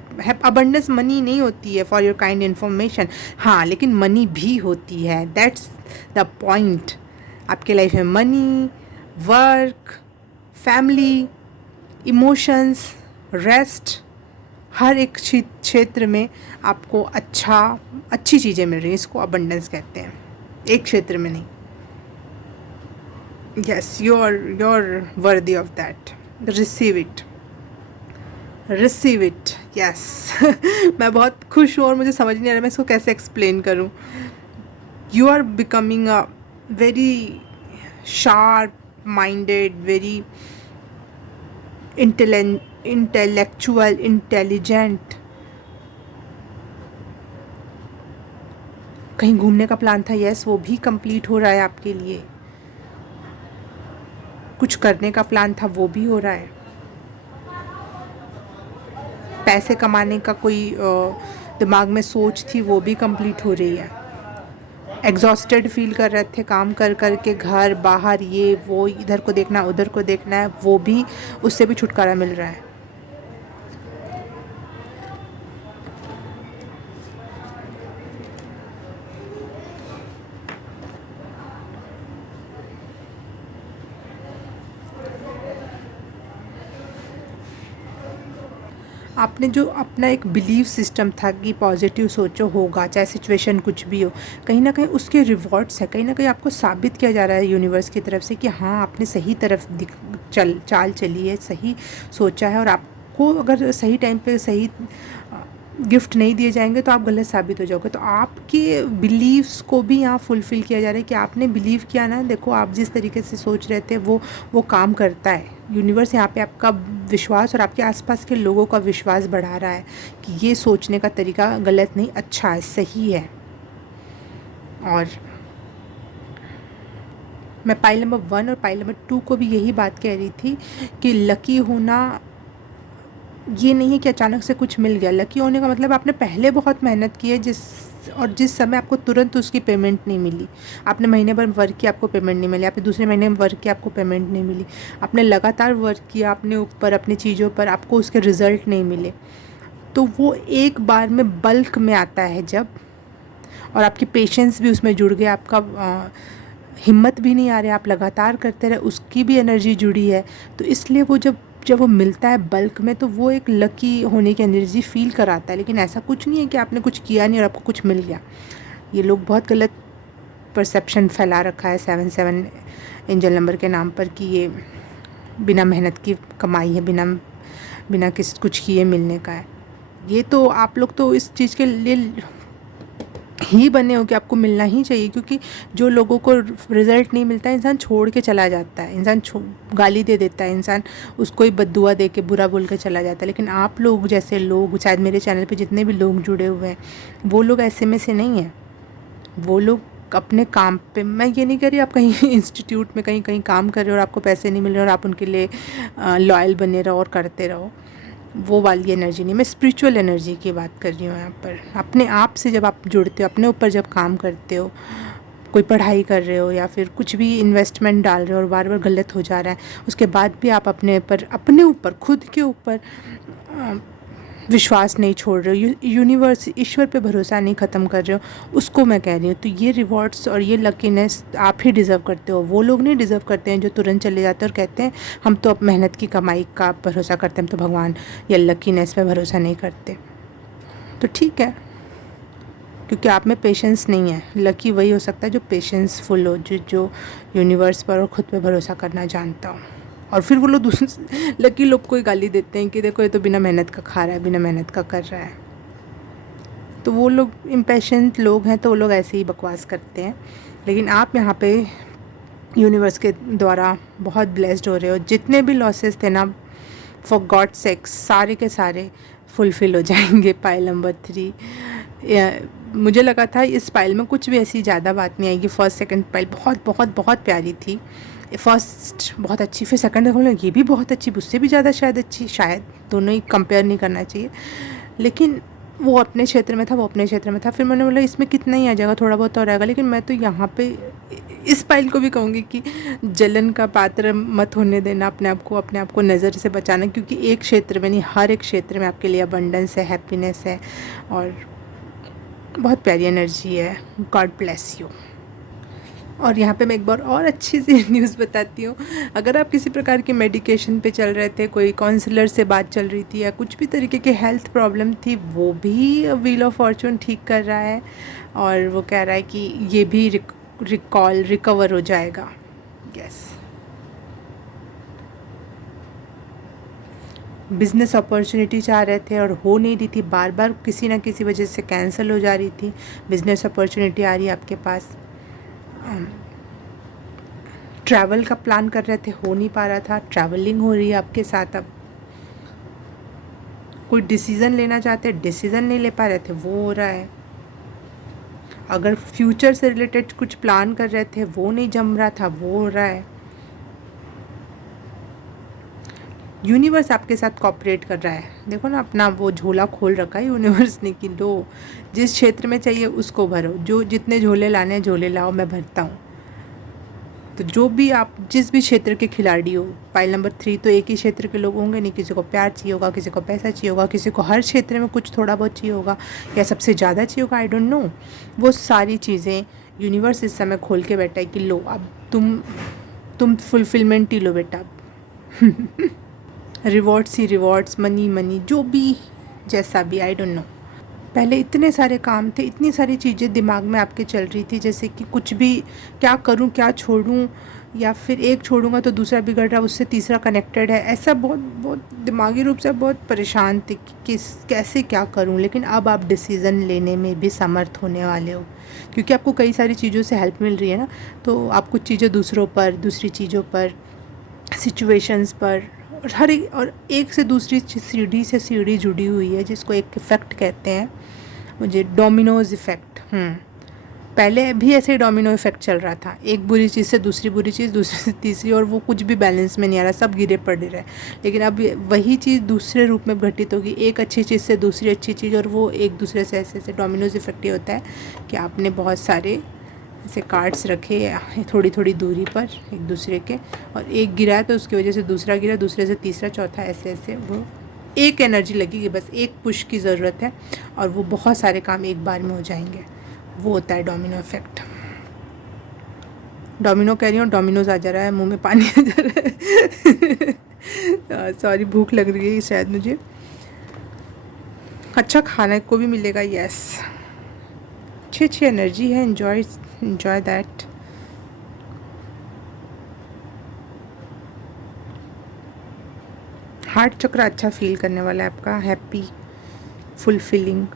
अबंडेंस मनी नहीं होती है, फॉर योर काइंड इन्फॉर्मेशन। हाँ, लेकिन मनी भी होती है, दैट्स द पॉइंट। आपके लाइफ में money, work, family, emotions, rest, हर एक क्षेत्र में आपको अच्छी चीज़ें मिल रही हैं। इसको अबंडेंस कहते हैं, एक क्षेत्र में नहीं। Yes, you are worthy of that. Receive it, receive it, yes. मैं बहुत खुश हूँ और मुझे समझ नहीं आ रहा मैं इसको कैसे एक्सप्लेन करूँ। You are becoming a very sharp minded, very intellectual, intelligent. कहीं घूमने का प्लान था, यस, वो भी कंप्लीट हो रहा है आपके लिए। कुछ करने का प्लान था, वो भी हो रहा है। पैसे कमाने का कोई दिमाग में सोच थी, वो भी कंप्लीट हो रही है। एग्जॉस्टेड फील कर रहे थे काम कर कर के, घर बाहर ये वो, इधर को देखना उधर को देखना है, वो भी, उससे भी छुटकारा मिल रहा है। आपने जो अपना एक बिलीव सिस्टम था कि पॉजिटिव सोचो, होगा, चाहे सिचुएशन कुछ भी हो, कहीं ना कहीं उसके रिवॉर्ड्स है। कहीं ना कहीं आपको साबित किया जा रहा है यूनिवर्स की तरफ से कि हाँ, आपने सही तरफ चाल चली है, सही सोचा है। और आपको अगर सही टाइम पे सही गिफ्ट नहीं दिए जाएंगे तो आप गलत साबित हो जाओगे। तो आपके बिलीव्स को भी यहाँ फुलफ़िल किया जा रहा है कि आपने बिलीव किया ना, देखो आप जिस तरीके से सोच रहे थे वो काम करता है। यूनिवर्स यहाँ पे आपका विश्वास और आपके आसपास के लोगों का विश्वास बढ़ा रहा है कि ये सोचने का तरीका गलत नहीं, अच्छा है, सही है। और मैं पाइल नंबर 1 और पाइल नंबर 2 को भी यही बात कह रही थी कि लकी होना ये नहीं है कि अचानक से कुछ मिल गया। लकी होने का मतलब आपने पहले बहुत मेहनत की है, जिस समय आपको तुरंत उसकी पेमेंट नहीं मिली। आपने महीने भर वर्क किया, आपको पेमेंट नहीं मिली। आपने दूसरे महीने में वर्क किया, आपको पेमेंट नहीं मिली। आपने लगातार वर्क किया अपने ऊपर, अपनी चीज़ों पर, आपको उसके रिज़ल्ट नहीं मिले। तो वो एक बार में बल्क में आता है जब, और आपकी पेशेंस भी उसमें जुड़ गई, आपका हिम्मत भी नहीं आ रही, आप लगातार करते रहे, उसकी भी एनर्जी जुड़ी है। तो इसलिए वो जब वो मिलता है बल्क में, तो वो एक लकी होने की एनर्जी फील कराता है। लेकिन ऐसा कुछ नहीं है कि आपने कुछ किया नहीं और आपको कुछ मिल गया। ये लोग बहुत गलत परसेप्शन फैला रखा है 7-7 एंजल नंबर के नाम पर कि ये बिना मेहनत की कमाई है, बिना कुछ किए मिलने का है। ये तो आप लोग तो इस चीज़ के लिए ही बने हो कि आपको मिलना ही चाहिए, क्योंकि जो लोगों को रिज़ल्ट नहीं मिलता है, इंसान छोड़ के चला जाता है, इंसान गाली दे देता है, इंसान उसको ही बद्दुआ दे के बुरा बोल के चला जाता है। लेकिन आप लोग जैसे लोग, शायद मेरे चैनल पे जितने भी लोग जुड़े हुए हैं, वो लोग ऐसे में से नहीं हैं। वो लोग अपने काम पे, मैं ये नहीं कह रही आप कहीं इंस्टीट्यूट में कहीं काम कर रहे हो और आपको पैसे नहीं मिल रहे और आप उनके लिए लॉयल बने रहो और करते रहो, वो वाली एनर्जी नहीं। मैं स्पिरिचुअल एनर्जी की बात कर रही हूँ यहाँ पर। अपने आप से जब आप जुड़ते हो, अपने ऊपर जब काम करते हो, कोई पढ़ाई कर रहे हो या फिर कुछ भी इन्वेस्टमेंट डाल रहे हो और बार बार गलत हो जा रहा है, उसके बाद भी आप अपने ऊपर खुद के ऊपर विश्वास नहीं छोड़ रहे हो, यूनिवर्स, ईश्वर पे भरोसा नहीं ख़त्म कर रहे हो, उसको मैं कह रही हूँ। तो ये रिवॉर्ड्स और ये लकीनेस आप ही डिज़र्व करते हो। वो लोग नहीं डिज़र्व करते हैं जो तुरंत चले जाते हैं और कहते हैं हम तो अब मेहनत की कमाई का भरोसा करते हैं, हम तो भगवान या लकीनेस पे भरोसा नहीं करते। तो ठीक है, क्योंकि आप में पेशेंस नहीं है। लकी वही हो सकता है जो पेशेंसफुल हो, जो यूनिवर्स पर और ख़ुद पे भरोसा करना जानता हो। और फिर वो लोग लकी लोग को ही गाली देते हैं कि देखो ये तो बिना मेहनत का खा रहा है, बिना मेहनत का कर रहा है। तो वो लोग इम्पेशेंट लोग हैं, तो वो लोग ऐसे ही बकवास करते हैं। लेकिन आप यहाँ पे यूनिवर्स के द्वारा बहुत ब्लेस्ड हो रहे हो। जितने भी लॉसेस थे ना, फॉर गॉड सेक्स, सारे के सारे फुलफ़िल हो जाएंगे। पाइल नंबर 3, मुझे लगा था इस पाइल में कुछ भी ऐसी ज़्यादा बात नहीं आएगी। फर्स्ट सेकंड पाइल बहुत बहुत बहुत प्यारी थी। फर्स्ट बहुत अच्छी, फिर सेकंड देखो ये भी बहुत अच्छी, उससे भी ज़्यादा शायद अच्छी, शायद दोनों ही कंपेयर नहीं करना चाहिए। लेकिन वो अपने क्षेत्र में था, वो अपने क्षेत्र में था। फिर मैंने बोला इसमें कितना ही आ जाएगा, थोड़ा बहुत और आएगा। लेकिन मैं तो यहाँ पे इस पाइल को भी कहूँगी कि जलन का पात्र मत होने देना, अपने आप को नज़र से बचाना, क्योंकि एक क्षेत्र में नहीं, हर एक क्षेत्र में आपके लिए अबंडेंस है, हैप्पीनेस है और बहुत प्यारी एनर्जी है। God bless you. और यहाँ पे मैं एक बार और अच्छी सी न्यूज़ बताती हूँ। अगर आप किसी प्रकार की मेडिकेशन पे चल रहे थे, कोई काउंसलर से बात चल रही थी या कुछ भी तरीके की हेल्थ प्रॉब्लम थी, वो भी व्हील ऑफ फॉर्चून ठीक कर रहा है। और वो कह रहा है कि ये भी रिकवर हो जाएगा। यस। बिज़नेस अपॉर्चुनिटी चाह रहे थे और हो नहीं रही थी, बार बार किसी ना किसी वजह से कैंसिल हो जा रही थी। बिज़नेस अपॉर्चुनिटी आ रही है आपके पास। ट्रैवल का प्लान कर रहे थे, हो नहीं पा रहा था, ट्रैवलिंग हो रही है आपके साथ। अब कोई डिसीज़न लेना चाहते, डिसीज़न नहीं ले पा रहे थे, वो हो रहा है। अगर फ्यूचर से रिलेटेड कुछ प्लान कर रहे थे, वो नहीं जम रहा था, वो हो रहा है। यूनिवर्स आपके साथ कॉपरेट कर रहा है। देखो ना, अपना वो झोला खोल रखा है यूनिवर्स ने कि लो, जिस क्षेत्र में चाहिए उसको भरो, जो जितने झोले लाने हैं झोले लाओ, मैं भरता हूँ। तो जो भी आप जिस भी क्षेत्र के खिलाड़ी हो, पाइल नंबर 3 तो एक ही क्षेत्र के लोग होंगे नहीं। किसी को प्यार चाहिए होगा, किसी को पैसा चाहिए होगा, किसी को हर क्षेत्र में कुछ थोड़ा बहुत चाहिए होगा, या सबसे ज़्यादा चाहिए होगा, आई डोंट नो। वो सारी चीज़ें यूनिवर्स इस समय खोल के बैठा है कि लो, अब तुम फुलफिलमेंट ही लो बेटा। रिवॉर्ड्स ही रिवॉर्ड्स, मनी मनी, जो भी जैसा भी, आई डोंट नो। पहले इतने सारे काम थे, इतनी सारी चीज़ें दिमाग में आपके चल रही थी, जैसे कि कुछ भी क्या करूं, क्या छोड़ूं, या फिर एक छोड़ूंगा तो दूसरा बिगड़ रहा है, उससे तीसरा कनेक्टेड है। ऐसा बहुत बहुत दिमागी रूप से बहुत परेशान थे कि कैसे क्या करूं। लेकिन अब आप डिसीज़न लेने में भी समर्थ होने वाले हो, क्योंकि आपको कई सारी चीज़ों से हेल्प मिल रही है ना। तो आप कुछ चीज़ें दूसरों पर, दूसरी चीज़ों पर, सिचुएशंस पर, और हर एक से दूसरी सीढ़ी से सीढ़ी जुड़ी हुई है, जिसको एक इफ़ेक्ट कहते हैं, मुझे डोमिनोज इफ़ेक्ट। पहले भी ऐसे ही डोमिनो इफ़ेक्ट चल रहा था, एक बुरी चीज़ से दूसरी बुरी चीज़, दूसरी से तीसरी, और वो कुछ भी बैलेंस में नहीं आ रहा, सब गिरे पड़े रहे। लेकिन अब वही चीज़ दूसरे रूप में घटित होगी, एक अच्छी चीज़ से दूसरी अच्छी चीज़, और वो एक दूसरे से ऐसे ऐसे डोमिनोज इफ़ेक्ट ये होता है कि आपने बहुत सारे ऐसे कार्ड्स रखे थोड़ी थोड़ी दूरी पर एक दूसरे के, और एक गिरा है तो उसकी वजह से दूसरा गिरा, दूसरे से तीसरा, चौथा, ऐसे ऐसे वो एक एनर्जी लगेगी, बस एक पुश की ज़रूरत है और वो बहुत सारे काम एक बार में हो जाएंगे। वो होता है डोमिनो इफ़ेक्ट। डोमिनो कह रही हूँ, डोमिनोज आ जा रहा है, मुंह में पानी आ जा रहा है। सॉरी, भूख लग रही है शायद मुझे। अच्छा खाने को भी मिलेगा, यस। अच्छी अच्छी एनर्जी है, enjoy दैट। हार्ट चक्र अच्छा फील करने वाला है आपका, हैप्पी, फुलफिलिंग।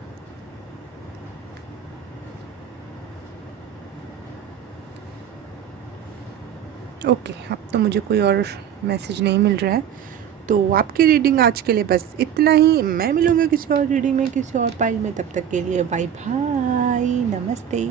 ओके, अब तो मुझे कोई और मैसेज नहीं मिल रहा है, तो आपकी रीडिंग आज के लिए बस इतना ही। मैं मिलूँगी किसी और रीडिंग में, किसी और पाइल में। तब तक के लिए बाय बाय, नमस्ते।